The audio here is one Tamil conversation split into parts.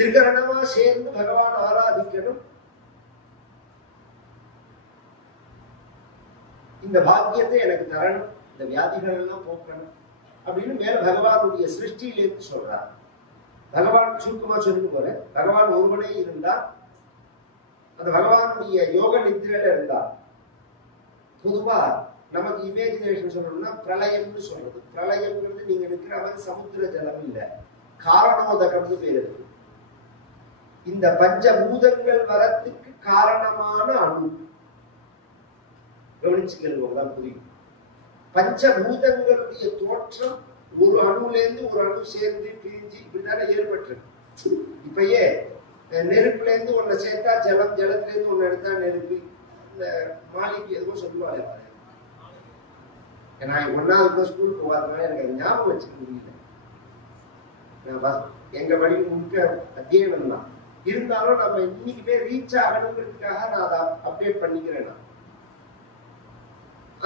திருக்கரணமா சேர்ந்து பகவான் ஆராதிக்கணும். இந்த பாக்கியத்தை எனக்கு தரணும், இந்த வியாதிகள் எல்லாம் போக்கணும் அப்படின்னு மேல பகவானுடைய சிருஷ்டியிலேருந்து சொல்றார். பகவான் சுருக்கமா சொல்லிட்டு போற, பகவான் ஒருவனே இருந்தா, அந்த பகவானுடைய யோக நித்திரையில இருந்தா, பொதுவா நமக்கு இமேஜினேஷன் சொல்லணும்னா பிரளயம்னு சொல்றது. பிரளயம்ங்கிறது நீங்க இருக்கிற மாதிரி சமுத்திர ஜலம் இல்ல, காரணோதகம்னு பேர் இருக்கு. இந்த பஞ்சபூதங்கள் வரத்துக்கு காரணமான அணு கவனிச்சுதான் புரியும். பஞ்சபூதங்களுடைய தோற்றம் ஒரு அணுலேருந்து ஒரு அணு சேர்ந்து பிரிஞ்சு இப்படிதானே ஏற்பட்டிருக்கு. இப்பயே நெருப்புல இருந்து ஒன்ன சேர்த்தா ஜலம், ஜலத்துல இருந்து ஒன்னு எடுத்தா நெருப்பு. இந்த மாலிக்கு எதுவும் சொல்லுவாங்க. நான் ஒன்னாவது ஸ்கூலுக்கு போகாதனால எனக்கு அது ஞாபகம் வச்சுக்க முடியல. எங்க வழி முழுக்க அத்தியனம் தான் இருந்தாலும் நம்ம இன்னைக்கு போய் ரீச் ஆகணுங்கிறதுக்காக நான் அதை அப்டேட் பண்ணிக்கிறேன்.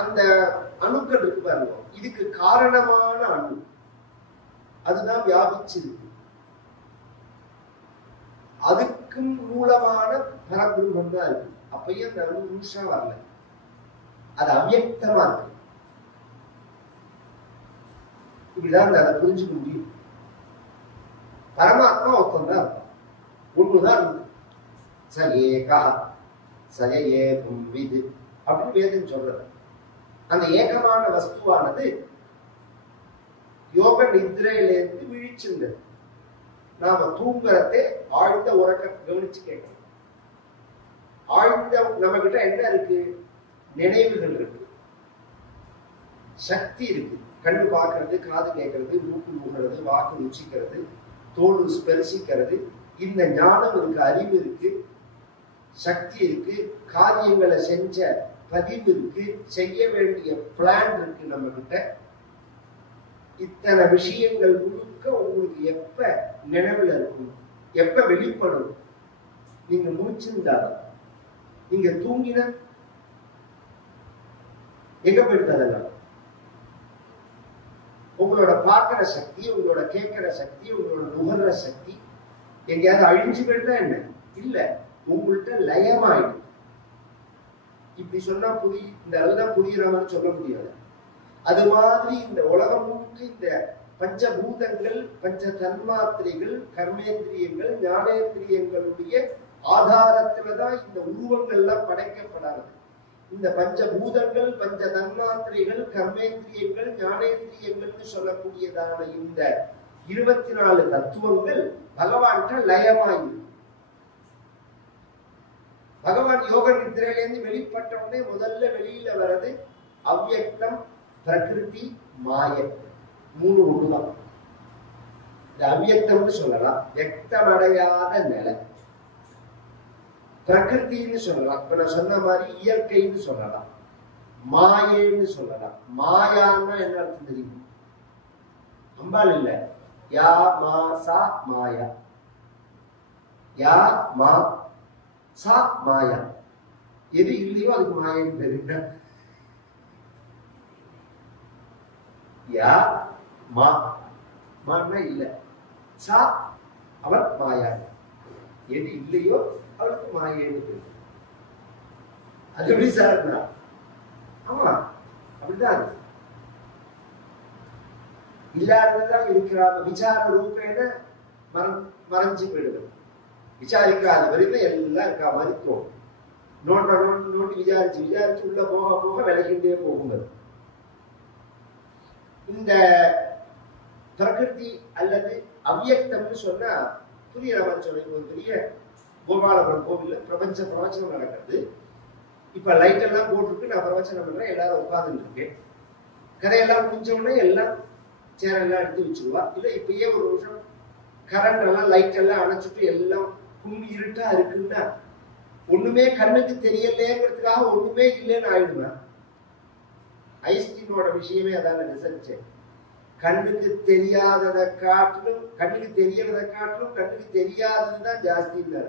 அந்த அணுக்கள் இருக்கு பாருங்க, இதுக்கு காரணமான அணு அதுதான் வியாபிச்சிருக்கு. அதுக்கும் மூலமான பரபிரம்மம் தான் இருக்கு. அப்பயும் அந்த அணு முழுசா வரல, அது அவ்யக்தமா இருக்கு. இப்படிதான் அதை புரிஞ்சுக்க முடியும். பரமாத்மா ஒருத்தந்தான் இருக்கும், ஒண்ணுதான் இருக்கு. ச ஏகா சய ஏகம் விது அப்படின்னு வேதம் சொல்றது. அந்த ஏகமான வஸ்துவானது யோக நித்ரையிலிருந்து விழிச்சிருந்தது. நாம தூங்குறதே ஆழ்ந்த உறக்க கவனிச்சு கேட்கணும். ஆழ்ந்த நம்ம கிட்ட என்ன இருக்கு? நினைவுகள் இருக்கு, சக்தி இருக்கு. கண்ணு பார்க்கறது, காது கேட்கறது, மூக்கு மூகிறது, வாக்கு ருச்சிக்கிறது, தோல் ஸ்பரிசிக்கிறது. இந்த ஞானம் இருக்கு, அறிவு இருக்கு, சக்தி இருக்கு, காரியங்களை செஞ்ச பதிவு இருக்கு, செய்ய வேண்டிய பிளான் இருக்கு நம்ம கிட்ட. இத்தனை விஷயங்கள் முழுக்க உங்களுக்கு எப்ப நினைவுல இருக்கும், எப்ப வெளிப்படும்? நீங்க முடிச்சிருந்தாலும், நீங்க தூங்கின எங்க போயிட்டு அதெல்லாம் உங்களோட பார்க்கிற சக்தி, உங்களோட கேட்கிற சக்தி, உங்களோட நுகர்ற சக்தி எங்கேயாவது அழிஞ்சு போயிட்டா என்ன? இல்ல, உங்கள்கிட்ட லயமாயிடும். இப்படி சொன்னா இந்த அதுதான் புரியுற மாதிரி சொல்ல முடியாது. அது மாதிரி இந்த உலகம் முழுக்க இந்த பஞ்சபூதங்கள், பஞ்ச தன்மாத்திரைகள், கர்மேந்திரியங்கள், ஞானேந்திரியங்களுடைய ஆதாரத்துலதான் இந்த உருவங்கள் எல்லாம் படைக்கப்படாது. இந்த பஞ்சபூதங்கள், பஞ்ச தன்மாத்திரைகள், கர்மேந்திரியங்கள், ஞானேந்திரியங்கள்னு சொல்லக்கூடியதான இந்த 24 தத்துவங்கள் பகவான்கிட்ட லயமாயிருக்கு. பகவான் யோக நித்திரையிலேருந்து வெளிப்பட்ட உடனே முதல்ல வெளியில வர்றது அவ்யக்தம், பிரகிருதி, மாய. 3 ஒண்ணுதான். இந்த அவ்யக்தம்னு சொல்லலாம், வியக்தமடையாத நிலை. பிரகிருத்தின்னு சொல்லலாம், இப்ப நான் சொன்ன மாதிரி இயற்கைன்னு சொல்லலாம், மாயைன்னு சொல்லலாம். மாயான்னா என்ன அர்த்தம் தெரியும்? அம்பாள் இல்ல, யா மா சா மாயா. யா மா சா மாயா. எது இல்லையோ அதுக்கு மாயன்னு தெரியுங்க. யா மா மான்னா இல்ல, சா அவள் மாயா. எது இல்லையோ அவளுக்கு மாயேன்னு தெரியும். அது எப்படி சார்? ஆமா, அப்படிதான் இருக்கு. இல்லாததான் இருக்கிறாங்க. விசார ரூபேன மறைஞ்சு போயிடுது. விசாரிக்காத வரைக்கும் எல்லாம் இருக்கா மாதிரி தோணும். நோட்டு விசாரிச்சு உள்ள போக போக விலகிட்டே போகுங்க. இந்த பிரகிருதி அல்லது அவ்யக்தம்னு சொன்னா புரியுற மாதிரி சொல்ல. ஒரு பெரிய கோபாலபுரம் கோவில்ல பிரவச்சனம் நடக்கிறது. இப்ப லைட் எல்லாம் போட்டுருக்கு, நான் பிரவச்சனம் பண்றேன், எல்லாரும் உட்கார்ந்துட்டு இருக்கேன். கதையெல்லாம் முடிஞ்ச உடனே எல்லாம் சேனல்லாம் எடுத்து வச்சுருவா. இல்ல இப்பயே ஒரு நிமிஷம் கரண்ட் எல்லாம் லைட் எல்லாம் அணைச்சிட்டு எல்லாம் கும்பி இருட்டா இருக்குன்னா ஒண்ணுமே கண்ணுக்கு தெரியலேங்கிறதுக்காக ஒண்ணுமே இல்லைன்னு ஆயிடுவேன். ஐஸ்கிரீமோட விஷயமே அதான ரிசர்ச். கண்ணுக்கு தெரியாததை காட்டிலும், கண்ணுக்கு தெரியறதை காட்டிலும் கண்ணுக்கு தெரியாததுதான் ஜாஸ்தி இல்லை.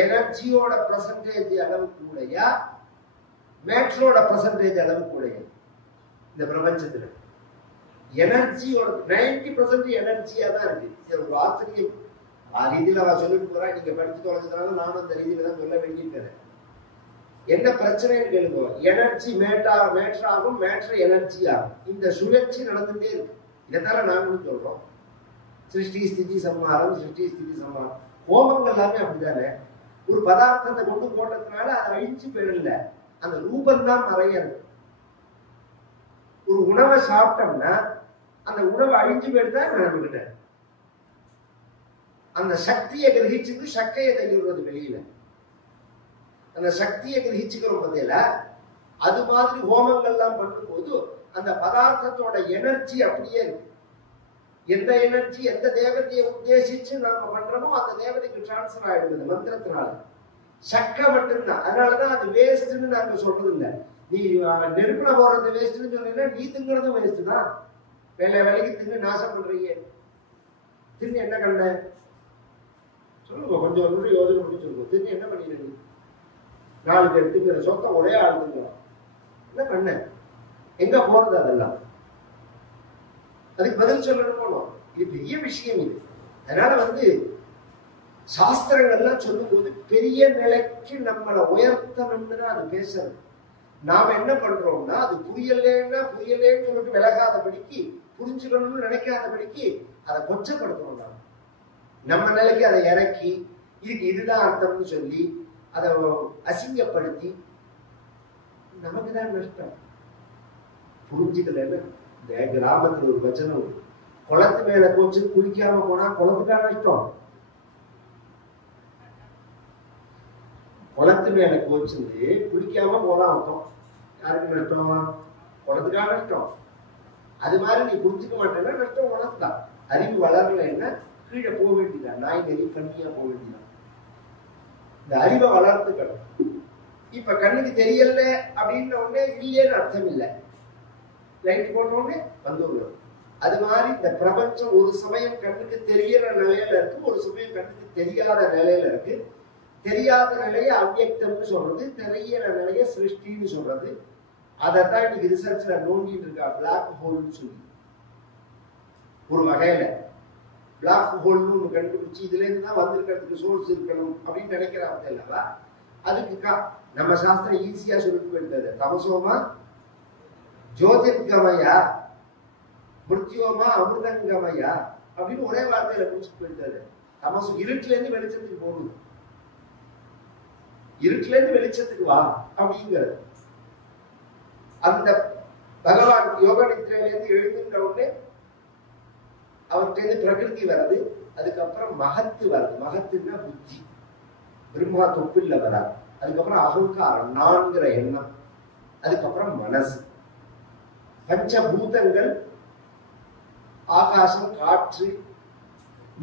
எனர்ஜியோட பர்சன்டேஜ் அளவு கூடயா, மேட்ரோட பர்சன்டேஜ் அளவு கூடயா இந்த பிரபஞ்சத்துல? எனர்ஜியோட 90% எனர்ஜியா தான் இருக்கு. இது ஒரு ஆச்சரியம். ரீதியில அவ சொல்லிட்டு போறா, நீங்க படிச்சு தொலைச்சதுனால நானும் அந்த ரீதியில தான் சொல்ல வேண்டியிருக்கிறேன். என்ன பிரச்சனைன்னு கேளுங்க. எனர்ஜி மேட்ராகும், மேட்ரு எனர்ஜி ஆகும். இந்த சுழற்சி நடந்துட்டே இருக்கு. இதைத்தால நாங்களும் சொல்றோம். சிருஷ்டி ஸ்திதி சம்ஹாரம், சிருஷ்டி ஸ்திதி சம்ஹாரம். ஹோமங்கள் எல்லாமே அப்படித்தானே. ஒரு பதார்த்தத்தை கொண்டு போட்டதுனால அதை அழிஞ்சு போயிடல, அந்த ரூபம் தான் மறையாது. ஒரு உணவை சாப்பிட்டோம்னா அந்த உணவை அழிஞ்சு போயிடுதா நம்மகிட்ட. அந்த சக்தியை கிரகிச்சுட்டு சக்கையை தள்ளிடுறது வெளியில. அந்த சக்தியை கிரகிச்சுக்கிறோம் பதில. அது மாதிரி ஹோமங்கள் எல்லாம் பண்ணும்போது அந்த பதார்த்தத்தோட எனர்ஜி அப்படியே இருக்கு. எந்த எனர்ஜி எந்த தேவதையை உத்தேசிச்சு நாம பண்றோமோ அந்த தேவதைக்கு டிரான்ஸ்பர் ஆயிடுது மந்திரத்தினால. சக்கை மட்டும்தான். அதனாலதான் அது வேஸ்ட்ன்னு நாங்க சொல்றது இல்லை. நீ நெருப்புல போறது வேஸ்ட்ன்னு சொன்னீங்கன்னா நீ திங்கிறதும் வேஸ்ட் தான். வேலைக்கு தின்னு நாசம் பண்றீங்க. தின்னு என்ன கண்ட சொல்லுங்க, கொஞ்சம் ஒரு யோசனை பண்ணி சொல்லுங்க. தின்னு என்ன பண்ணிடுறீங்க? 4 பேர் திங்கிற சொத்தை ஒரே ஆள் திங்கலாம். என்ன பண்ண? எங்க போறது? அதெல்லாம் அதுக்கு பதில் சொல்லணும் போனோம். இது பெரிய விஷயம் இது. அதனால சாஸ்திரங்கள்லாம் சொல்லும் போது பெரிய நிலைக்கு நம்மளை உயர்த்தணும்னு அது பேசுறது. நாம என்ன பண்றோம்னா அது புரியலேன்னு சொல்லிட்டு விலகாதபடிக்கு, புரிஞ்சுக்கணும்னு நினைக்காதபடிக்கு அதை கொச்சப்படுத்தணும். நம்ம நிலைக்கு அதை இறக்கி இதுக்கு இதுதான் அர்த்தம்னு சொல்லி அதை அசிங்கப்படுத்தி நமக்குதான் நஷ்டம். புரிஞ்சுக்கல. இந்த கிராமத்துல ஒரு வச்சனம், குளத்து மேல போச்சு குளிக்காம போனா குளத்துக்கான நஷ்டம். குளத்து மேல கோச்சுந்து குளிக்காம போனா அர்த்தம் யாருக்கு நஷ்டம்? குளத்துக்கான நஷ்டம். அது மாதிரி நீ புரிஞ்சுக்க மாட்டேன்னா நஷ்டம் உனக்குதான். அறிவு வளரலைன்னா கீழே போக வேண்டியதான். நாய் நெறி கண்ணியா போக வேண்டியதான். இந்த அறிவை வளர்த்துக்கணும். இப்ப கண்ணுக்கு தெரியல அப்படின்ற உடனே இல்லையேன்னு அர்த்தம் இல்லை. லைட் போட்ட உடனே வந்துள்ளது. அது மாதிரி இந்த பிரபஞ்சம் ஒரு சமயம் கண்ணுக்கு தெரியற நிலையில இருக்கு, ஒரு சமயம் கண்ணுக்கு தெரியாத நிலையில இருக்கு. தெரியாத நிலையை அவ்யக்தம்னு சொல்றது, தெரியற நிலையை சிருஷ்டின்னு சொல்றது. அதைத்தான் இன்னைக்கு ரிசர்ச்ல நோண்டிட்டு இருக்கா, பிளாக் ஹோல்னு சொல்லி. ஒரு வகையில பிளாக் ஹோல்னு ஒண்ணு கண்டுபிடிச்சு இதுல இருந்து தான் வந்திருக்கிறதுக்கு சோர்ஸ் இருக்கணும் அப்படின்னு நினைக்கிறாங்க இல்லவா? அதுக்கு நம்ம சாஸ்திரம் ஈஸியா சொல்லிட்டு போயிருந்தது. தமசோமா ஜோதிர்கமயா, மிருத்யோமா அமிர்தங்கமயா அப்படின்னு ஒரே வார்த்தையில முடிச்சுட்டு போயிருந்தது. தமசு இருட்டுல இருந்து வெளிச்சத்துக்கு போகணும், இருட்டுல இருந்து வெளிச்சத்துக்கு வா அப்படிங்கிறது. அந்த பகவான் யோக நித்திரையில இருந்து எழுதுன்ற உடனே அவர்கிட்ட இருந்து பிரகிருதி வர்றது. அதுக்கப்புறம் மகத்து வருது. மகத்துன்னா புத்தி. பிரம்மா தொப்பில்ல வராது. அதுக்கப்புறம் அகங்காரம், நான்கிற எண்ணம். அதுக்கப்புறம் மனசு. பஞ்சபூதங்கள், ஆகாசம், காற்று,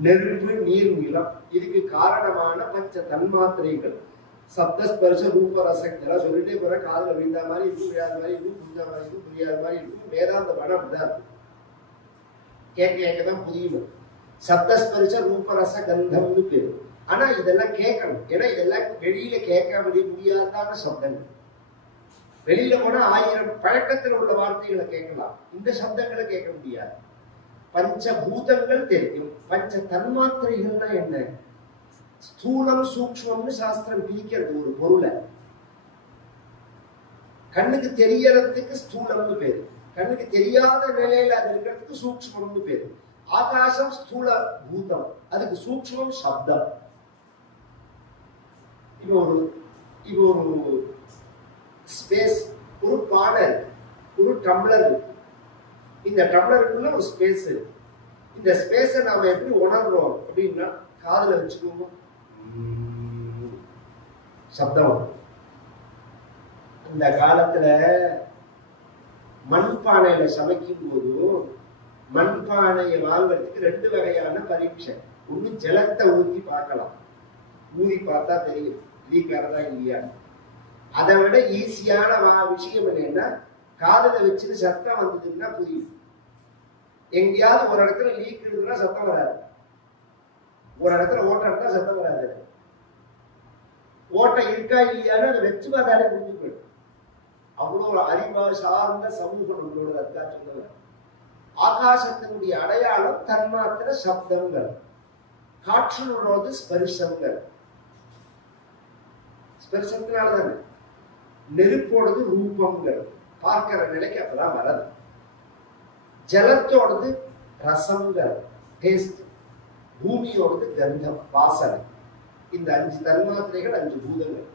நெருப்பு, நீர், நிலம். இதுக்கு காரணமான பஞ்ச தன்மாத்திரைகள் சப்தஸ்பர்ஷ ரூப ரசங்கள் சொல்லிட்டே போற. காதுல விழுந்த மாதிரி இருக்கும், விழாத மாதிரி இருக்கும், புரிஞ்ச மாதிரி இருக்கும், புரியாத மாதிரி இருக்கும். வேதாந்த படம் அப்படிதான் இருக்கும். கேட்க கேட்கதான் புரியும். சப்தஸ்பர்ஷ ரூபரச கந்தம்னு பேரு. ஆனா இதெல்லாம் கேட்கணும். ஏன்னா இதெல்லாம் வெளியில கேட்க முடியாதான சப்தங்கள். வெளியில போனா 1000 பழக்கத்தில் உள்ள வார்த்தைகளை கேட்கலாம், இந்த சப்தங்களை கேட்க முடியாது. பஞ்சபூதங்கள் தெரியும். பஞ்ச தன்மாத்திரைகள்னா என்ன? ஸ்தூலம் சூக்ஷ்மம்னு சாஸ்திரம் பிரிக்கிறது ஒரு பொருளை. கண்ணுக்கு தெரியறதுக்கு ஸ்தூலம்னு பேரு, கண்ணுக்கு தெரியாத நிலையில அது இருக்கிறதுக்கு சூக்ஷ்மம்னு பேரு. ஆகாசம் ஸ்தூல பூதம், அதுக்கு சூக்ஷ்மம் சப்தம். இப்போ ஒரு ஸ்பேஸ், ஒரு பானை, ஒரு டம்ளர். இந்த டம்ளருக்குள்ள ஒரு ஸ்பேஸ். இந்த ஸ்பேஸை நாம எப்படி உணர்றோம் அப்படின்னா காதுல வச்சுக்கோங்க, சப்தம். இந்த காலத்துல மண்பானையில சமைக்கும் போது மண்பானையை வாங்குறதுக்கு 2 வகையான பரீட்சை. ஒண்ணு ஜலத்தை ஊற்றி பார்க்கலாம், ஊதி பார்த்தா தெரியும் லீக் ஆறதா இல்லையா. அதை விட ஈஸியான விஷயம் என்னன்னா, காதுல வச்சுட்டு சத்தம் வந்ததுன்னா புரியும். எங்கேயாவது ஒரு இடத்துல லீக் இருக்குன்னா சத்தம் வராது, ஒரு இடத்துல ஓட்டை இருந்தா சத்தம் வராது. ஓட்டை இருக்கா இல்லையான்னு அதை வச்சு பார்த்தாலே புரிஞ்சு போயிடும். அவ்வளோ அறிவா சார்ந்த சமூகம் நம்மளோட. அதுக்காக சொல்லுவேன், ஆகாசத்தினுடைய அடையாளம் தன்மாத்திர சப்தங்கள், காற்றில் உள்ளது ஸ்பரிசங்கள். ஸ்பரிசத்தினால்தானே. நெருப்போடது ரூபங்கள், பார்க்கிற நிலைக்கு அப்பதான் வராது. ஜலத்தோடது ரசங்கள், டேஸ்ட். பூமியோடது கந்தம், வாசனை. இந்த 5 தன்மாத்திரைகள் 5 பூதங்கள்.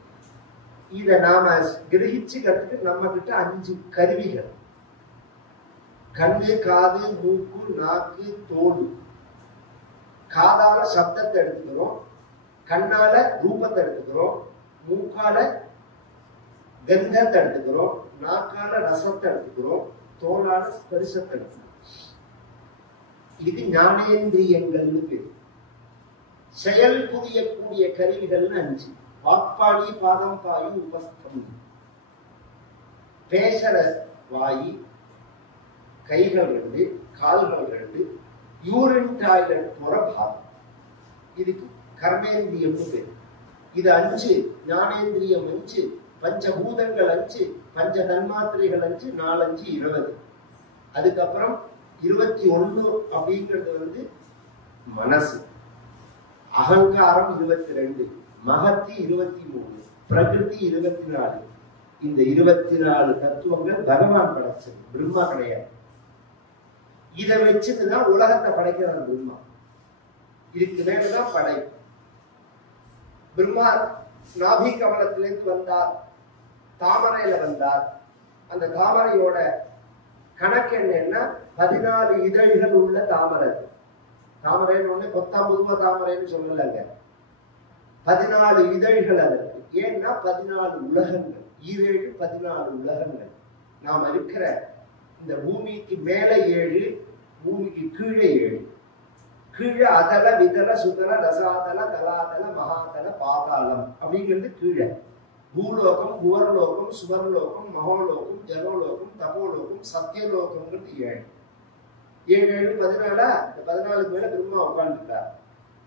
இத நாம கிரகிச்சுக்கிறதுக்கு நம்ம கிட்ட 5 கருவிகள். கண்ணு, காது, மூக்கு, நாக்கு, தோல். காதால சப்தத்தை எடுத்துக்கிறோம், கண்ணால ரூபத்தை எடுத்துக்கிறோம், மூக்கால கந்தத்தை எடுத்துக்கிறோம், நாக்கால ரசத்தை எடுத்துக்கிறோம், தோலால ஸ்பரிசத்தை எடுத்துக்கிறோம். இதுக்கு ஞானேந்திரியங்கள்னு பேர். செயல் புரியக்கூடிய கருவிகள்னு 5. வாக்பாடி, பாதம், பாயு, உபஸ்தம். பேசற வாயி, கைகள் 2, கால்கள் 2, யூரின் டாய்லெட் போற பாதம். இதுக்கு கர்மேந்திரியம்னு பேர். இது 5. ஞானேந்திரியம் 5, பஞ்சபூதங்கள் 5, பஞ்ச தன்மாத்திரைகள் 5, 4 5 20. அதுக்கப்புறம் 21 அப்படிங்கிறது மனசு. அகங்காரம் 22, மகத்தி 23, பிரகிருதி 24. இந்த 24 தத்துவங்கள் பகவான் படைச்சது, பிரம்மா கிடையாது. இதை வச்சுதான் உலகத்தை படைக்கிறார் பிரம்மா. இதுக்கு மேலதான் படை. பிரம்மா நாபி கமலத்திலிருந்து வந்தார், தாமரையில வந்தார். அந்த தாமரையோட கணக்கு என்னன்னா 14 இதழ்கள் உள்ள தாமரை. தாமரைன்னு ஒண்ணு கொத்தாம்புதுவ தாமரைன்னு சொல்லலங்க, 14 இதழ்கள் அதற்கு. ஏன்னா 14 உலகங்கள், 14 உலகங்கள். நாம இருக்கிற இந்த பூமிக்கு மேல 7, பூமிக்கு கீழே 7. கீழே அதல, விதல, சுதல, ரசாதல, தலாதல, மகாதல, பாதாளம் அப்படிங்கிறது கீழே. பூலோகம், புவர்லோகம், சுவர்லோகம், மகோலோகம், ஜனோலோகம், தபோலோகம், சத்தியலோகம்ங்கிறது 7. 7 14. இந்த 14க்கு மேல பிரம்மா உட்கார்ந்துட்டார்.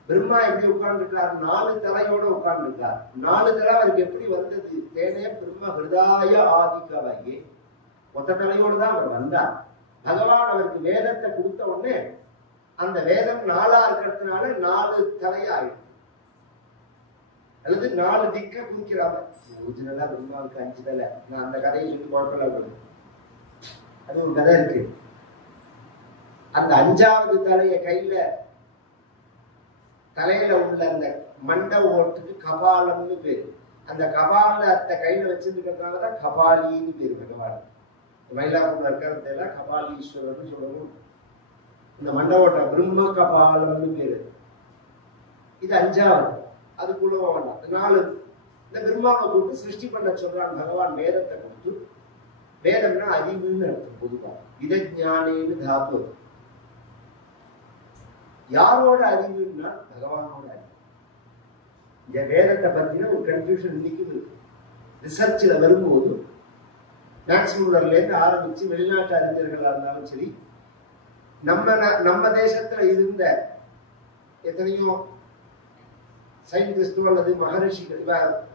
பிரம்மா எப்படி உட்கார்ந்துட்டார்? 4 தலையோட உட்கார்ந்துட்டார். 4 தலை அவருக்கு எப்படி வந்தது? தேனே பிரம்ம ஹிருதாய ஆதிக்கவாகி ஒத்த தலையோடு தான் அவர் வந்தார். பகவான் அவருக்கு வேதத்தை கொடுத்த உடனே அந்த வேதம் 4ஆ இருக்கிறதுனால 4 தலையாயிடும். அல்லது 4 திக்க குறிக்கிறாங்க. ஒரிஜினலா பிரம்மாவுக்கு 5 தலை. நான் அந்த கதையை சொல்லி குழப்பம். அது ஒரு கதை இருக்கு. அந்த 5வது தலைய தலையில உள்ள அந்த மண்ட ஓட்டுக்கு கபாலம்னு பேரு. அந்த கபாலத்தை கையில வச்சிருக்கிறதுனாலதான் கபாலின்னு பேரு பகவான். மயிலாப்பூர்ல இருக்கிறதெல்லாம் கபாலீஸ்வரர்னு சொல்லணும். இந்த மண்ட ஓட்ட பிரம்ம கபாலம்னு பேரு. இது 5வது. அதுக்குள்ள வேண்டாம். 4 இந்த பிரம்மாவை கூப்பிட்டு சிருஷ்டி பண்ண சொல்றான் பகவான். வேதத்தை கொடுத்து, வேதம்னா அறிவுன்னு அர்த்தம். பொதுவா விதஞானேன்னு தாத்து. யாரோட அறிவுன்னா பகவானோட அறிவு. இந்த வேதத்தை பத்தின ஒரு கன்ஃபியூஷன் இன்னைக்கு இருக்கு. ரிசர்ச்ல வரும்போது மேக்ஸ்மூலர்ல இருந்து ஆரம்பிச்சு வெளிநாட்டு அறிஞர்களா இருந்தாலும் சரி, நம்ம தேசத்துல இருந்த எத்தனையோ சயின்டிஸ்டோ அல்லது மகரிஷிகள்,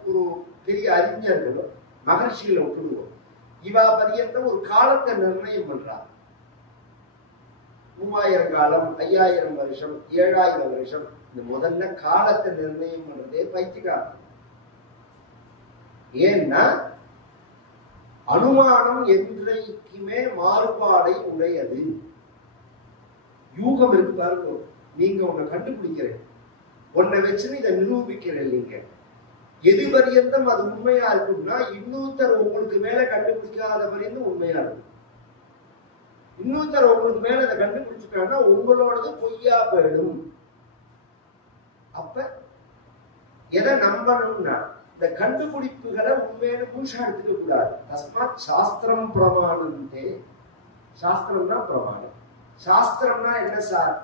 ஒரு பெரிய அறிஞர்களோ மகரிஷிகளை விட்டுடுவோம். இவா பரியந்த ஒரு காலத்தை நிர்ணயம் பண்றாங்க. 3000 காலம், 5000 வருஷம், 7000 வருஷம். இந்த முதல்ல காலத்தை நிர்ணயம் பண்றதே பைத்தியக்காரன். ஏன்னா அனுமானம் என்றைக்குமே மாறுபாடை உடையது. யூகம் இருக்கு பாருங்க. நீங்க உன்னை கண்டுபிடிக்கிறேன், உன்னை வச்சுன்னு இதை நிரூபிக்கிறேன். நீங்க எது பரியந்தம் அது உண்மையா இருக்குன்னா இன்னொருத்தர் உங்களுக்கு மேல கண்டுபிடிக்காத பரியந்தம் உண்மையா இருக்கும். இன்னொருத்தர் உங்களுக்கு மேல அதை கண்டுபிடிச்சுட்டாங்கன்னா உங்களோடது பொய்யா போயிடும். அப்ப எதை நம்பணும்னா இந்த கண்டுபிடிப்புகளை உண்மையான முழுசா எடுத்துக்க கூடாது. தஸ்மாத் சாஸ்திரம் பிரமாணந்தே. சாஸ்திரம் தான் பிரமாணம். சாஸ்திரம்னா என்ன சார்?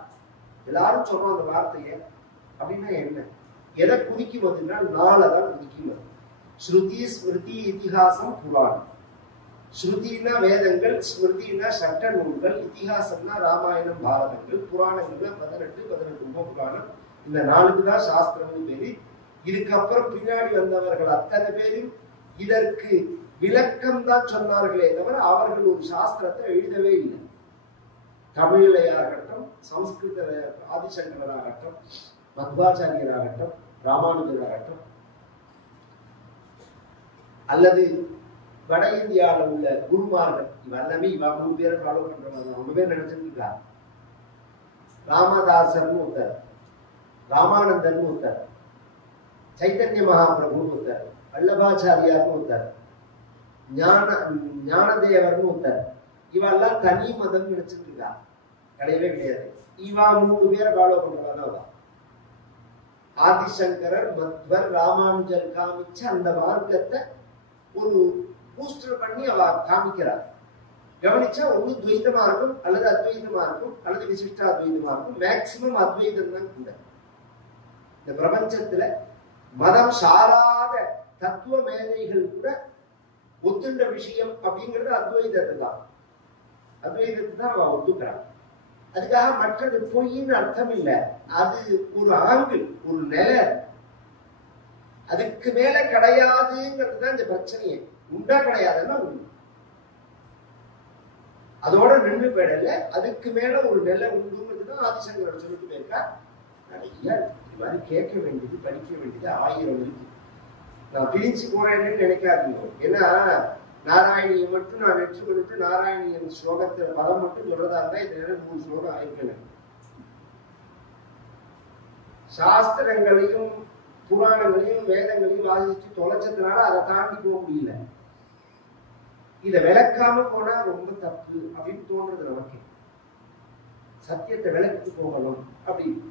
எல்லாரும் சொல்றோம் அந்த வார்த்தைய. அப்படின்னா என்ன? எதை குறிக்கும் போதுன்னா 4 தான் குறிக்கும். ஸ்ருதி, ஸ்மிருதி, இதிகாசம், புராணம். ஸ்ருதினா வேதங்கள், ஸ்மிருதினா சட்ட நூல்கள், இதிகாசம்னா ராமாயணம், பாரதங்கள், புராணங்கள்னா 18 உபபுராணம். இந்த 4க்கு தான் சாஸ்திரம்னு பேரு. இதுக்கப்புறம் பின்னாடி வந்தவர்கள் அத்தனை பேரும் இதற்கு விளக்கம் தான் சொன்னார்களே தவிர அவர்கள் ஒரு சாஸ்திரத்தை எழுதவே இல்லை. தமிழிலையாகட்டும், சமஸ்கிருத ஆதிசங்கராகட்டும், மத்வாச்சாரியராகட்டும், ராமானுஜராகட்டும், அல்லது வட இந்தியாவில் உள்ள குருமார்கள், எல்லாமே இவ 3 பேரை ஃபாலோ பண்றவங்க. ரொம்ப பேர் நினைச்சிருக்கா ராமதாசர்னு ஒருத்தர், ராமானந்தர்னு ஒருத்தர், சைத்தன்ய மகாபிரபுன்னு ஒருத்தர், வல்லபாச்சாரியார்னு ஒருத்தர், ஞானதேவர்னு ஒருத்தர். இவெல்லாம் தனி மதம் நினைச்சிட்டு இருக்கா. கிடையவே கிடையாது. இவா 3 பேரை ஃபாலோ பண்றவங்க. ஆதிசங்கரர், மத்வர், ராமானுஜர் காமிச்ச அந்த மார்க்கத்தை ஒரு பூஸ்டர் பண்ணி அவ காமிக்கிறார். கவனிச்சா ஒண்ணு துவைதமா இருக்கும், அல்லது அத்வைதமா இருக்கும், அல்லது விசிஷ்ட அத்வைதமா இருக்கும். மேக்சிமம் அத்வைதம் தான் கூட. இந்த பிரபஞ்சத்துல மதம் சாராத தத்துவ மேதைகள் கூட ஒத்துண்ட விஷயம் அப்படிங்கிறது அத்வைதத்தை தான். அத்வைதத்தை தான் அவ ஒத்துக்கிறான். அதுக்காக மற்றது பொய்ன்னு அர்த்தம் இல்லை. அது ஒரு ஆங்கிள், ஒரு நிலை. அதுக்கு மேல கிடையாதுங்கிறது தான் இந்த பிரச்சனையே. உண்டா கிடையாதுன்னா உண்டு. அதோட நின்று போயிடல, அதுக்கு மேல ஒரு நிலை உண்டுங்கிறது தான் ஆதிசங்கரர் சொல்லிட்டு போயிருக்கா. நிறைய இது மாதிரி கேட்க வேண்டியது, படிக்க வேண்டியது 1000 இருக்கு. நான் பிரிச்சு போறேன்னு நினைக்காதீங்க. ஏன்னா நாராயணியை மட்டும் நான் வெற்றி கொண்டு நாராயணியன் ஸ்லோகத்தை பதம் மட்டும் சொல்றதா இருந்தா இதுல 3 ஸ்லோகம் ஆயிருக்கேன். சாஸ்திரங்களையும் புராணங்களையும் வேதங்களையும் வாசிச்சு தொலைச்சதுனால அதை தாண்டி போக முடியல. இதை விளக்காம போனா ரொம்ப தப்பு அப்படின்னு தோன்றது நமக்கு. சத்தியத்தை விளக்கிட்டு போகணும் அப்படின்னு.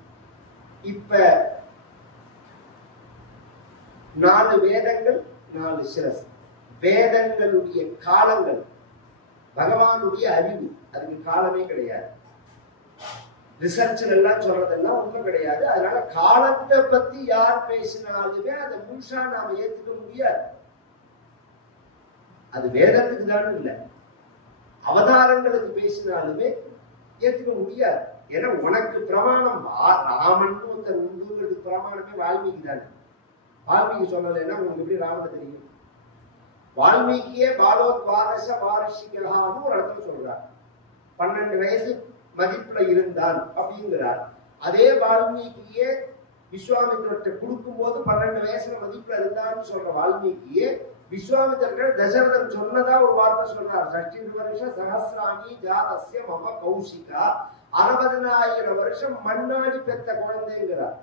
இப்ப 4 வேதங்கள், 4 சிரஸ். வேதங்களுடைய காலங்கள், பகவானுடைய அறிவு, அதுக்கு காலமே கிடையாது. ரிசர்ச்ல எல்லாம் சொல்றதெல்லாம் ஒண்ணும் கிடையாது. அதனால காலத்தை பத்தி யார் பேசினாலுமே அதை முழுசா நாம ஏத்துக்க முடியாது. அது வேதத்துக்கு தான் இல்லை, அவதாரங்களுக்கு பேசினாலுமே ஏத்துக்க முடியாது. ஏன்னா உனக்கு பிரமாணம் ராமன் ஒருத்தர் உண்டுங்கிறது பிரமாணமே வால்மீகி தானே. வால்மீகி சொன்னதுன்னா உங்களுக்கு எப்படி ராமனை தெரியும்? வால்மீகியே பாலோத்வாரச வாரிஷிகான்னு ஒரு இடத்துல சொல்றார். 12 வயசு மதிப்புல இருந்தான் அப்படிங்கிறார். அதே வால்மீகியே விஸ்வாமித்திரத்தை கொடுக்கும் போது 12 வயசுல மதிப்புல இருந்தான்னு சொல்ற வால்மீகியே விஸ்வாமித்திரர் தசரதன் சொன்னதா ஒரு வார்த்தை சொல்றார். 60 வருஷ சகசிராணி ஜாதஸ்ய மம கௌஷிகா, 60,000 வருஷம் மண்ணாடி பெத்த குழந்தைங்கிறார்.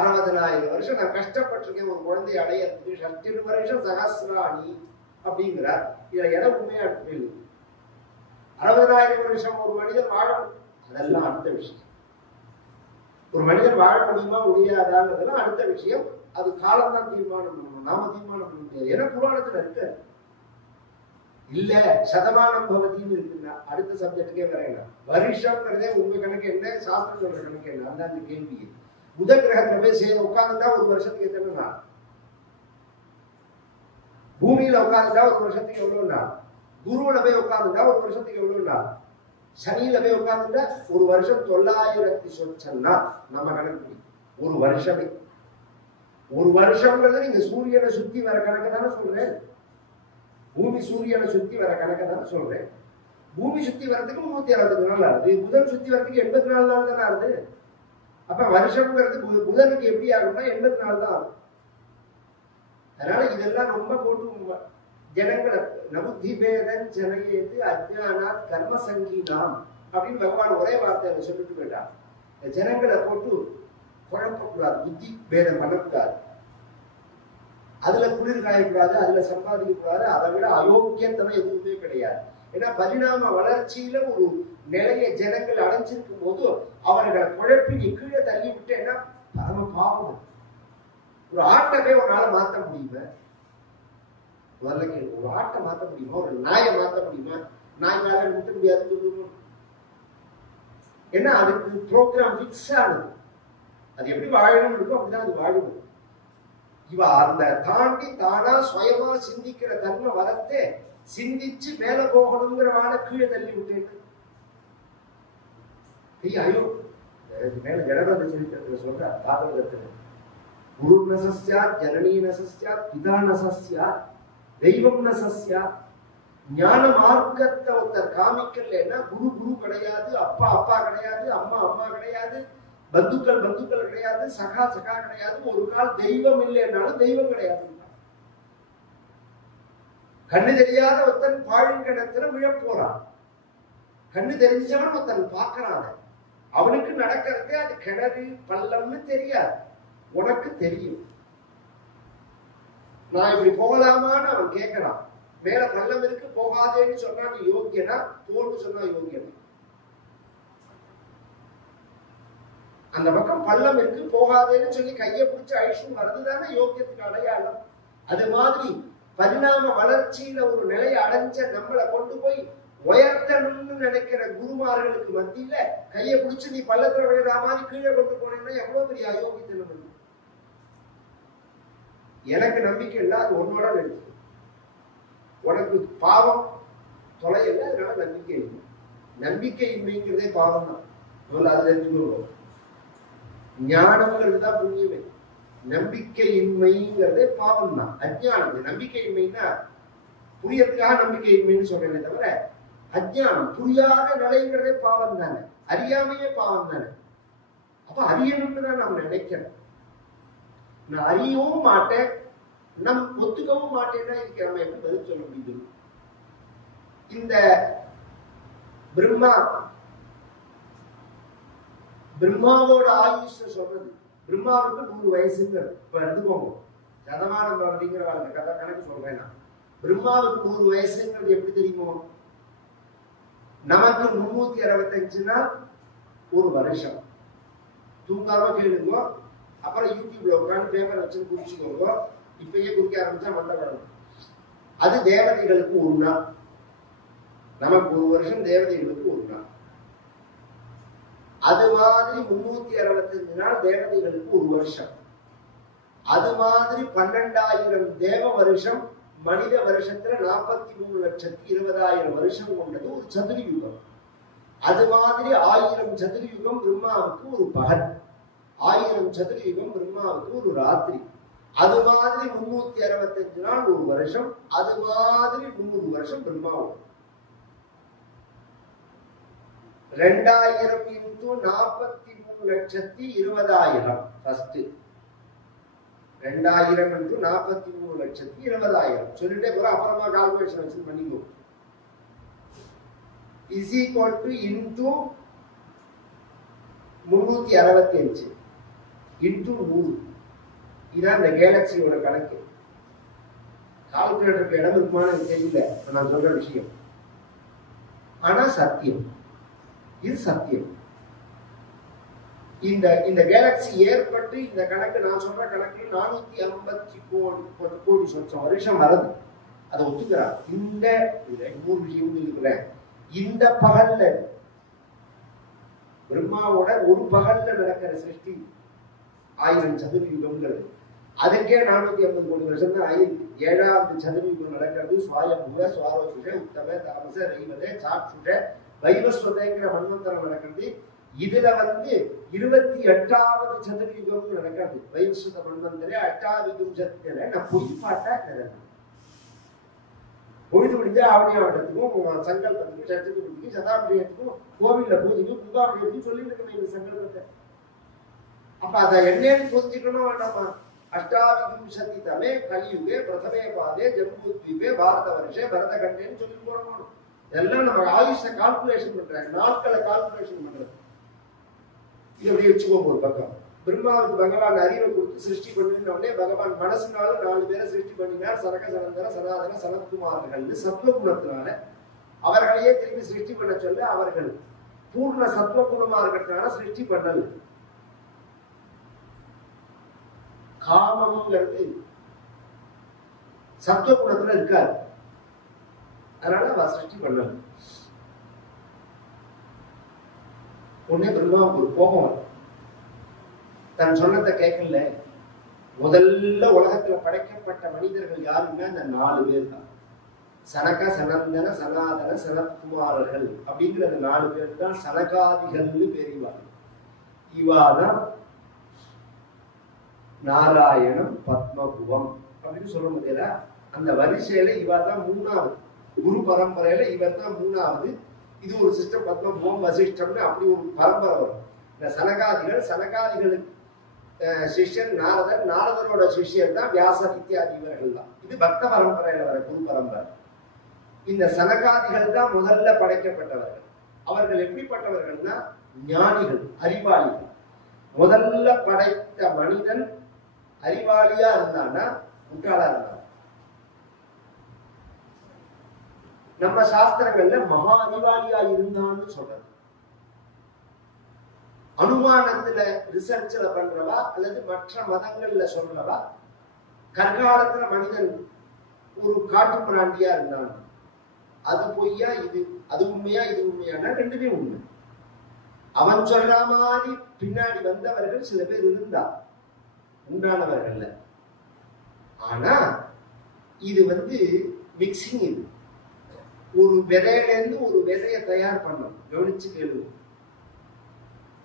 60,000 வருஷம் நான் கஷ்டப்பட்டிருக்கேன் ஒரு குழந்தை அடையறதுக்கு. 60 வருஷம் சகசிராணி அப்படிங்கிறார். இதுல எதை உண்மையா இருக்கு? 60,000 வருஷம் ஒரு மனிதன் வாழ, அதெல்லாம் அடுத்த விஷயம். ஒரு மனிதன் வாழ முடியுமா முடியாதாங்கிறதுலாம் அடுத்த விஷயம். அது காலம் தான் தீர்மானம் பண்ணணும், நாம தீர்மானம் பண்ண முடியாது. ஏன்னா புராணத்துல இருக்கு. இல்ல சதமானம் பவதின்னு இருக்குன்னா அடுத்த சப்ஜெக்டுக்கே வரையல. வருஷம்ங்கிறதே உங்க கணக்கு என்ன, சாஸ்திரம் சொல்ற கணக்கு என்ன? அந்த கேள்வி. புத கிரகத்துல போய் சேர்ந்து உட்கார்ந்துட்டா ஒரு வருஷத்துக்கு எத்தனை நாள்? பூமியில உட்கார்ந்துட்டா ஒரு வருஷத்துக்கு எவ்வளவு நாள்? குருவில போய் உட்கார்ந்துட்டா ஒரு வருஷத்துக்கு எவ்வளவு நாள்? சனியில போய் உட்கார்ந்துட்டா ஒரு வருஷம் 900 சொச்சன்னா நம்ம கணக்கு ஒரு வருஷமே. ஒரு வருஷம்ங்கிறது நீங்க சூரியனை சுத்தி வர கணக்கு தானே சொல்றேன். பூமி சூரியனை சுத்தி வர கணக்கு தானே சொல்றேன். பூமி சுத்தி வர்றதுக்கு 360 நாள் ஆகுது. புதன் சுத்தி வர்றதுக்கு 84 நாள் தானே ஆகுது. அப்ப வருஷம்ங்கிறது புதனுக்கு எப்படி ஆகும்னா 84 தான் ஆகும். அதனால இதெல்லாம் ரொம்ப போட்டு ஜனங்களை நபுத்தி பேதன் ஜனயேது அஜ்ஞானாத் கர்ம சங்கீதாம் அப்படின்னு பகவான் ஒரே வார்த்தையில சொல்லிட்டு போயிட்டான். இந்த ஜனங்களை போட்டு குழப்பக்கூடாது, புத்தி பேதம் பண்ணக்கூடாது, அதுல குளிர் காயக்கூடாது, அதுல சம்பாதிக்க கூடாது. அதை விட அயோக்கியத்தனம் எதுவுமே கிடையாது. ஏன்னா பரிணாம வளர்ச்சியில ஒரு நிலைய ஜனங்கள் அடைஞ்சிருக்கும் போது அவர்களை குழப்பி நீ கீழே தள்ளி விட்டேன்னா பரம பாவம். ஒரு ஆட்டமே ஒரு நாளை மாற்ற முடியுமா? முதல்ல கேள்வி. ஒரு ஆட்டை மாற்ற முடியுமா? ஒரு நாயை மாற்ற முடியுமா? நாய்க்காக நிறுத்த முடியாது. ஏன்னா அதுக்கு ப்ரோக்ராம் பிக்ஸ் ஆனது. அது எப்படி வாழணும் இருக்கோ அப்படிதான் அது வாழணும். இவ அந்த தாண்டி தானா சுயமா சிந்திக்கிற தன்மை வரத்தே சிந்திச்சு மேல போகணுங்கிற வாழ கீழே தள்ளி விட்டேன். ஐயோ மேல ஜனபத சரித்திரத்துல சொல்ற பாகவதத்துல குரு நசஸ்யா ஜனனீ நசஸ்யா பிதா நசஸ்யா தெய்வம் நசஸ்யா. ஞான மார்க்கத்தை ஒருத்தர் காமிக்கலன்னா குரு குரு கிடையாது, அப்பா அப்பா கிடையாது, அம்மா அம்மா கிடையாது, பந்துக்கள் பந்துக்கள் கிடையாது, சகா சகா கிடையாது, ஒரு கால் தெய்வம் இல்லைன்னாலும் தெய்வம் கிடையாது. கண்ணு தெரியாத ஒருத்தன் பாழுங்கிணத்துல விழ போறான், கண்ணு தெரிஞ்சவன் ஒருத்தன் பார்க்கறான், அவனுக்கு நடக்கிறதே அது கிணறு பள்ளம்னு தெரியாது, உனக்கு தெரியும். நான் இப்படி போகலாமான்னு அவன் கேட்கிறான், மேல பள்ளம் இருக்கு போகாதேன்னு சொன்னா நீ யோக்கியனா, போன்னு சொன்னா யோக்கியனா? அந்த பக்கம் பள்ளம் இருக்கு போகாதேன்னு சொல்லி கையை பிடிச்சி அழிச்சும் வர்றதுதானே யோக்கியத்துக்கு அடையாளம். அது மாதிரி பரிணாம வளர்ச்சியில ஒரு நிலையை அடைஞ்ச நம்மளை கொண்டு போய் உயர்த்தணும்னு நினைக்கிற குருமார்களுக்கு மத்தியில கையை பிடிச்சு நீ பள்ளத்துல விழுற மாதிரி கீழே கொண்டு போனேன்னா எவ்வளவு பெரிய அயோக்கியத்தனம். எனக்கு நம்பிக்கை இல்லை, அது உன்னோட நிறுத்து. உனக்கு பாவம் தொலைல, அதனால நம்பிக்கை இல்லை. நம்பிக்கை இன்மைங்கிறதே பாவம் தான். முதல்ல அது தெரிஞ்சுக்கணும். ஞானம்ங்கிறது தான் புண்ணியமே, நம்பிக்கையின்மைங்கிறதே பாவம் தான், அஜ்ஞானம். நம்பிக்கையின்மைன்னா புரியறதுக்காக நம்பிக்கையின்மைன்னு சொல்றேனே தவிர அஜ்ஞானம் புரியாத நிலைங்கிறதே பாவம் தானே, அறியாமையே பாவம் தானே. அப்ப அறியணும்னு தான் நம்ம நினைக்கிறோம். நான் அறியவும் மாட்டேன், நம் ஒத்துக்கவும் மாட்டேன்னா இதுக்கு நம்ம என்ன பதில் சொல்ல முடியுது? இந்த பிரம்மாவோட ஆயுஷ சொல்றது, பிரம்மாவுக்கு 100 வயசுங்கிறது. இப்ப எடுத்துக்கோங்க, சதமானம் அப்படிங்கிற கதை கணக்கு சொல்றேன் நான். பிரம்மாவுக்கு 100 வயசுங்கிறது எப்படி தெரியுமோ? நமக்கு 365 நாள் ஒரு வருஷம். தூங்காம கேளுங்க, அப்புறம் யூடியூப்ல உட்காந்து பேப்பர் வச்சு குடிச்சுக்கோங்க. இப்பயே குடிக்க ஆரம்பிச்சா மண்டை வரும். அது தேவதைகளுக்கு 1 நாள், நமக்கு 1 வருஷம், தேவதைகளுக்கு 1 நாள். அது மாதிரி 365 நாள் தேவதைகளுக்கு 1 வருஷம். அது மாதிரி 12,000 தேவ வருஷம் மனித வருஷத்துல 43,20,000 வருஷம் கொண்டது ஒரு சதுரயுகம். அது மாதிரி 1000 சதுரயுகம் பிரம்மாவுக்கு ஒரு பகல், 1000 சதுரயுகம் பிரம்மாவுக்கு ஒரு ராத்திரி. அது மாதிரி 365 நாள் ஒரு வருஷம், அது மாதிரி 100 வருஷம் பிரம்மாவோட. 2000 into 43,20,000 ஃபர்ஸ்ட். 2000 into 43,20,000 சொல்லிட்டே போற, அப்புறமா கால்குலேஷன் வச்சு பண்ணிக்கோ. Is equal to into 365 into 100. இதான் இந்த கேலக்சியோட கணக்கு. கால்குலேட்டருக்கு இடம் இருக்குமான்னு தெரியல நான் சொல்ற விஷயம், ஆனா சத்தியம், இது சத்தியம். இந்த கேலக்சி ஏற்பட்டு இந்த கணக்கு நான் சொல்ற கணக்கு 450 கோடி சொச்சம் வருஷம் வருது. அதை ஒத்துக்கிறார். இந்த 3 விஷயம் இருக்கிறேன். இந்த பகல்ல பிரம்மாவோட ஒரு பகல்ல நடக்கிற சிருஷ்டி 1000 சதுரயுகம்ங்கிறது. அதுக்கே 450 கோடி வருஷம் தான் ஆயிருக்கு. 7வது சதுரயுகம் நடக்கிறது சுவாயம்புவ சுவாரோசுஷ உத்தம தாமச ரைவத சாட்சுஷ வைவஸ்வதங்கிற மன்வந்தரம் நடக்கிறது. இதுல 28வது சதுரயுகம் நடக்கிறது. வைவஸ்வத மன்வந்தரே 8வது யுகத்துல நான் பொய்ப்பாட்டா கிடக்கு. பொழுது முடிஞ்சா ஆவணியாவட்டத்துக்கும் சங்கல்பத்துக்கு சத்துக்கு சதாபிரியத்துக்கும் கோவில்ல பூஜைக்கும் கும்பாபிரியத்துக்கும் சொல்லிட்டு இருக்கணும் இந்த சங்கல்பத்தை. அப்ப அதை என்னன்னு புரிஞ்சுக்கணும் வேண்டாமா? அஷ்டாவிகும்சதி தமே கலியுகே பிரதமே பாதே ஜம்பூத்வீபே பாரத வருஷே பரதகண்டேன்னு சொல்லி போடணும். எல்லாம் நம்ம ஆயுஷ கால்குலேஷன் பண்றாங்க, நாட்களை கால்குலேஷன் பண்றது. இது அப்படியே வச்சுக்கோங்க ஒரு பக்கம். பிரம்மாவுக்கு பகவான் அறிவை கொடுத்து சிருஷ்டி பண்ணின உடனே பகவான் மனசுனால 4 பேரை சிருஷ்டி பண்ணினார். சரக சனந்தர சனாதன சனத்குமார்கள் சத்வகுணத்தினால அவர்களையே திரும்பி சிருஷ்டி பண்ண சொல்ல அவர்கள் பூர்ண சத்வகுணமா இருக்கிறதுனால சிருஷ்டி பண்ணல். காமம்ங்கிறது சத்வகுணத்துல இருக்காது, அதனால அவ சிருஷ்டி பண்ணல. உடனே பிரம்மாவுக்கு ஒரு கோபம், தன் சொன்னதை கேட்கல. முதல்ல உலகத்துல படைக்கப்பட்ட மனிதர்கள் யாருன்னா இந்த 4 பேர் தான். சனக சனந்தன சனாதன சனத்குமாரர்கள் அப்படிங்கிற அந்த 4 பேர் தான் சனகாதிகள்னு பேரிவாங்க. இவாதான் நாராயணம் பத்மபுவம் அப்படின்னு சொல்ல முடியல. அந்த வரிசையில இவாதான் 3வது. குரு பரம்பரையில இவர் தான் 3வது. இது ஒரு சிஸ்டம், பத்மபூம் வசிஷ்டம்னு அப்படி ஒரு பரம்பரை வரும். இந்த சனகாதிகளுக்கு சிஷ்யன் நாரதர், நாரதரோட சிஷ்யன் தான் வியாசர் இத்தியாதி இவர்கள் தான். இது பக்த பரம்பரையில வர குரு பரம்பரை. இந்த சனகாதிகள் தான் முதல்ல படைக்கப்பட்டவர்கள். அவர்கள் எப்படிப்பட்டவர்கள்னா ஞானிகள், அறிவாளிகள். முதல்ல படைத்த மனிதன் அறிவாளியா இருந்தான்னா முட்டாளா இருந்தான். நம்ம சாஸ்திரங்கள்ல மகா அறிவாளியா இருந்தான்னு சொல்றது. அனுமானத்துல ரிசர்ச்ல பண்றவா அல்லது மற்ற மதங்கள்ல சொல்றவா கற்காலத்துல மனிதன் ஒரு காட்டு பிராண்டியா இருந்தான். அது பொய்யா, இது அது உண்மையா, இது உண்மையானா ரெண்டுமே உண்மை. அவன் சொல்ற மாதிரி பின்னாடி வந்தவர்கள் சில பேர் இருந்தா உண்டானவர்கள். ஆனா இது மிக்சிங். இது ஒரு விதையிலிருந்து ஒரு விதையை தயார் பண்ணும். கவனிச்சு கேளு.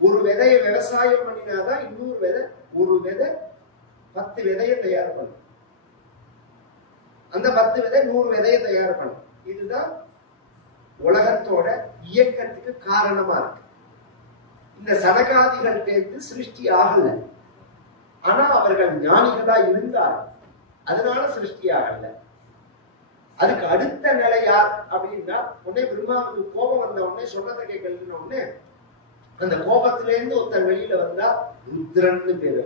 ஒரு விதையை விவசாயம் பண்ணினாதான் இன்னொரு விதை, ஒரு விதை 10 விதையை தயார் பண்ணும். அந்த 10 விதை 100 விதையை தயார் பண்ணும். இதுதான் உலகத்தோட இயக்கத்துக்கு காரணமா இருக்கு. இந்த சனகாதிகள் பேருக்கு சிருஷ்டி ஆகல, ஆனா அவர்கள் ஞானிகளா இருந்தார், அதனால சிருஷ்டி ஆகல. அதுக்கு அடுத்த நிலை யார் அப்படின்னா, உடனே பிரம்மாவுக்கு கோபம் வந்த உடனே சொன்னதை கேட்கலன்னு உடனே அந்த கோபத்திலேருந்து ஒருத்தர் வெளியில வந்தா ருத்ரன்னு பேரு.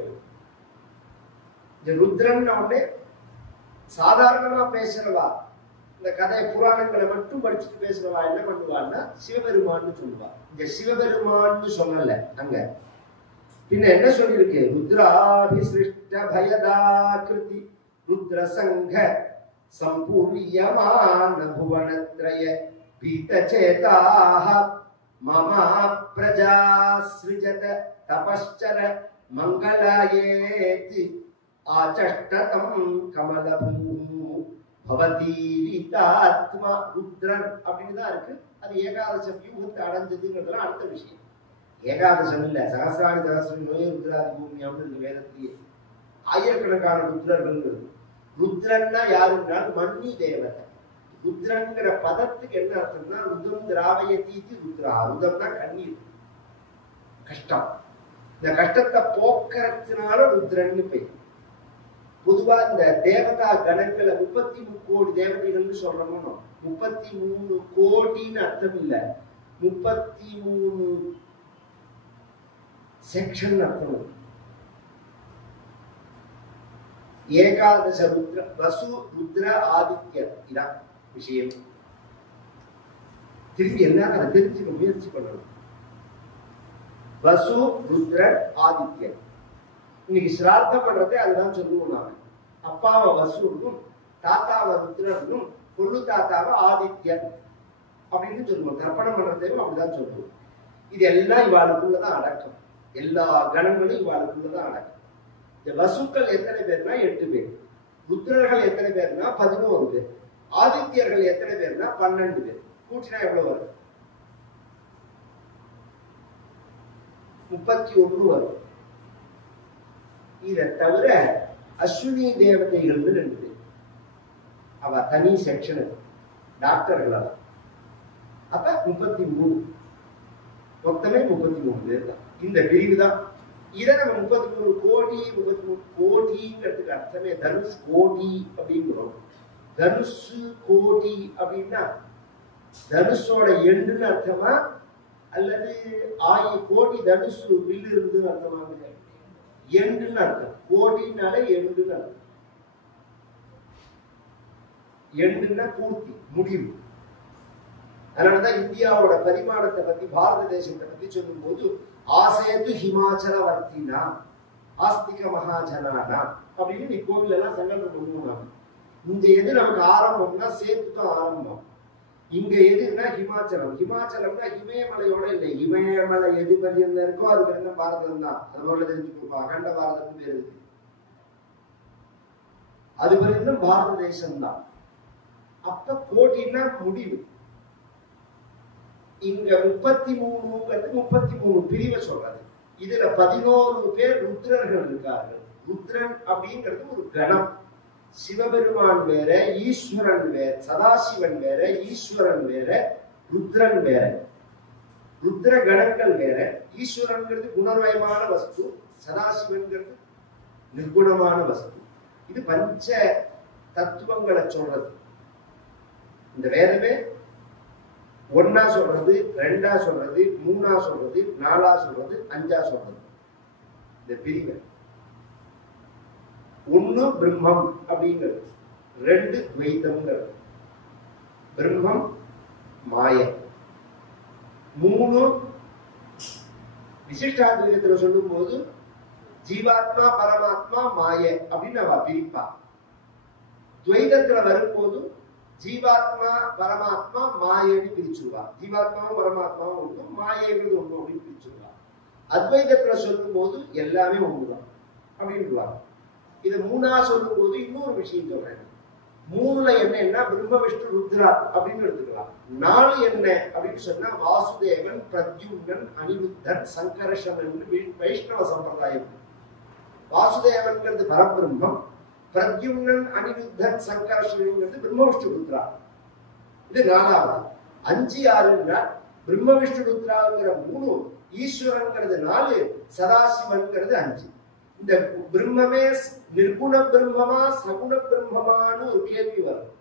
இந்த ருத்ரன் உடனே சாதாரணமா பேசுறவா, இந்த கதை புராணங்களை மட்டும் படிச்சுட்டு பேசுறவா என்ன பண்ணுவான்னா சிவபெருமான்னு சொல்லுவா. இங்க சிவபெருமான்னு சொல்லல, அங்க பின்ன என்ன சொல்லிருக்கு? ருத்ராபிசிருஷ்ட பயதாகிருதி ருத்ர சங்க சம்பூரியமான புவனத்ரய பீதசேதாஹ மம பிரஜா ஸ்ருஜத தபஸ்சர மங்களாயேதி ஆச்சஷ்டதம் கமலபூமு பவதீரிதாத்மா ருத்ரன் அப்படின்னு தான் இருக்கு. அது ஏகாதசம் யூகத்தை அடைஞ்சதுங்கிறதுலாம் அடுத்த விஷயம். ஏகாதசம் இல்ல, சகசிராணி சகசிரம் நோய் ருத்ராதி பூமி அப்படின்னு வேதத்திலேயே ஆயிரக்கணக்கான ருத்ரர்கள். ருத்ரன்னா யாருன்னாலும் மன்னி தேவதை. ருத்ரங்கிற பதத்துக்கு என்ன அர்த்தம்னா ருத்ரம் திராவய தீத்தி ருத்ரா. ருதம்னா கண்ணீர், கஷ்டம். இந்த கஷ்டத்தை போக்குறதுனால ருத்ரன்னு பேர். பொதுவா இந்த தேவதா கணங்களை 33 கோடி தேவதைகள்னு சொல்றோமோ, 33 கோடின்னு அர்த்தம் இல்ல, 33 செக்ஷன் அர்த்தம். ஏகாதச ருத்ர வசு ருத்ர ஆதித்யர், இதான் விஷயம். திரும்பி என்ன தெரிஞ்சுக்க முயற்சி பண்ணணும். வசு ருத்ர ஆதித்யர். இன்னைக்கு சிரார்த்தம் பண்றதே அதுதான் சொல்லுவோம். நாம அப்பாவை வசுனும் தாத்தாவை ருத்ரனும் பொண்ணு தாத்தாவை ஆதித்யன் அப்படின்னு சொல்லுவோம். தர்ப்பணம் பண்றதையும் அப்படிதான் சொல்லுவோம். இது எல்லாம் இவாளுக்குள்ளதான் அடக்கம். எல்லா கணங்களும் இவாளுக்குள்ளதான் அடக்கம். இந்த வசுக்கள் எத்தனை பேர்னா 8 பேர், ருத்ரர்கள் எத்தனை பேர்னா 11 பேர், ஆதித்யர்கள் எத்தனை பேர்னா 12 பேர். கூட்டினா எவ்வளவு வரும்? 31 வரும். இதை தவிர அஸ்வினி தேவதைகள் 2 பேர். அவ தனி செக்ஷன், டாக்டர்கள். அப்ப 33, மொத்தமே 33 பேர் தான். இந்த பிரிவு தான். இதை நம்ம 33 கோடி 33 கோடிங்கிறதுக்கு அர்த்தமே தனுஷ் கோடி அப்படிங்கிறோம். தனுஷ் கோடி அப்படின்னா தனுஷோட எண்டுன்னு அர்த்தமா அல்லது கோடி தனுஷ் வில்லு இருந்துன்னு அர்த்தமா? எண்டுன்னு அர்த்தம். கோடினால எண்டுன்னு அர்த்தம். எண்டுன்னா பூர்த்தி, முடிவு. அதனாலதான் இந்தியாவோட பரிமாணத்தை பத்தி, பாரத தேசத்தை பத்தி சொல்லும் போது ஆசேது ஹிமாச்சல வர்த்தினா ஆஸ்திக மகாஜனானா அப்படின்னு நீ கோவில் எல்லாம் சங்கல்பம் பண்ணுவாங்க. இங்க எது நமக்கு ஆரம்பம்னா சேத்து தான் ஆரம்பம். இங்க எதுன்னா ஹிமாச்சலம். ஹிமாச்சலம்னா இமயமலையோட இல்லை, இமயமலை எது பரியந்தம் இருக்கோ அது பரியந்தம் பாரதம் தான். அது போல தெரிஞ்சுக்கோ, அகண்ட பாரதம் பேரு. அது பரியந்தம் பாரத தேசம் தான். அப்ப கோட்டின்னா முடிவு. இங்க 33 33 பிரிவை சொல்றது. இதுல 11 பேர் ருத்ரர்கள் இருக்கார்கள். ருத்ரன் அப்படிங்கிறது ஒரு கணம். சிவபெருமான் வேற, ஈஸ்வரன் வேற, சதாசிவன் வேற, ஈஸ்வரன் வேற, ருத்ரன் வேற. ருத்ர கணங்கள் வேற. ஈஸ்வரன்கிறது குணமயமான வஸ்து, சதாசிவன்கிறது நிர்குணமான வஸ்து. இது பஞ்ச தத்துவங்களை சொல்றது. இந்த வேதமே ஒன்னா சொல்றது, ரெண்டா சொல்றது, மூணா சொல்றது, நாலா சொல்றது, அஞ்சா சொல்றது. இந்த பிரிவு ஒண்ணு பிரம்மம் அப்படிங்கிறது, ரெண்டு துவைத்தம்ங்கிறது, பிரம்மம் மாய, மூணு விசிஷ்டாத்வைதத்துல சொல்லும் போது ஜீவாத்மா பரமாத்மா மாய அப்படின்னு அவ பிரிப்பா. துவைதத்துல வரும்போது ஜீவாத்மா பரமாத்மா மாயன்னு பிரிச்சுருவா. ஜீவாத்மாவும் பரமாத்மாவும் ஒன்று, மாயங்கிறது ஒன்று அப்படின்னு பிரிச்சுருவா. அத்வைதத்துல சொல்லும் போது எல்லாமே ஒண்ணுதான் அப்படின்னுவாங்க. இதை மூணா சொல்லும் போது இன்னொரு விஷயம் சொல்றேன். மூணுல என்னன்னா பிரம்ம விஷ்ணு ருத்ரா அப்படின்னு எடுத்துக்கலாம். நாலு என்ன அப்படின்னு சொன்னா வாசுதேவன், பிரத்யும்னன், அனிருத்தன், சங்கர்ஷன் வைஷ்ணவ சம்பிரதாயம். வாசுதேவன்கிறது பரபிரம்மம், பிரத்யும்னன், அனிருத்தன், சங்கர்ஷன்ங்கிறது பிரம்ம விஷ்ணு ருத்ரா. இது நாலாவது. அஞ்சு யாருன்னா பிரம்ம விஷ்ணு ருத்ராங்கிற மூணு, ஈஸ்வரன்கிறது நாலு, சதாசிவன்கிறது அஞ்சு. இந்த பிரம்மமே நிர்குண பிரம்மமா சகுண பிரம்மமானு ஒரு கேள்வி வரும்.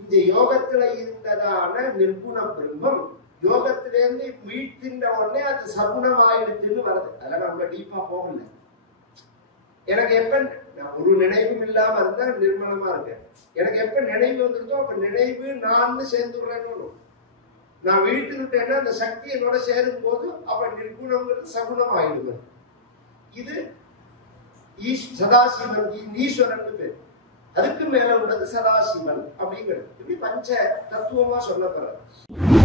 இந்த யோகத்துல இருந்ததான நிர்குண பிரம்மம் யோகத்திலிருந்து மீட்கின்ற உடனே அது சகுணமாயிடுச்சுன்னு வருது. அதெல்லாம் நம்ம டீப்பா போகல. எனக்கு எப்ப ஒரு நினைவும் இல்லாம இருந்தா நிர்மலமா இருக்கேன். எனக்கு எப்ப நினைவு வந்துருதோ அப்ப நினைவு நான் சேர்ந்துடுறேன்னு. நான் வீழ்த்துக்கிட்டேன்னா அந்த சக்தி என்னோட சேரும் போது அப்ப நிர்குணங்கிறது சகுணம் ஆயிடுது. இது சதாசிவன், ஈஸ்வரன் பேர். அதுக்கு மேல உள்ளது சதாசிவன் அப்படிங்கிறது. இப்படி பஞ்ச தத்துவமா சொல்லப்படுறது.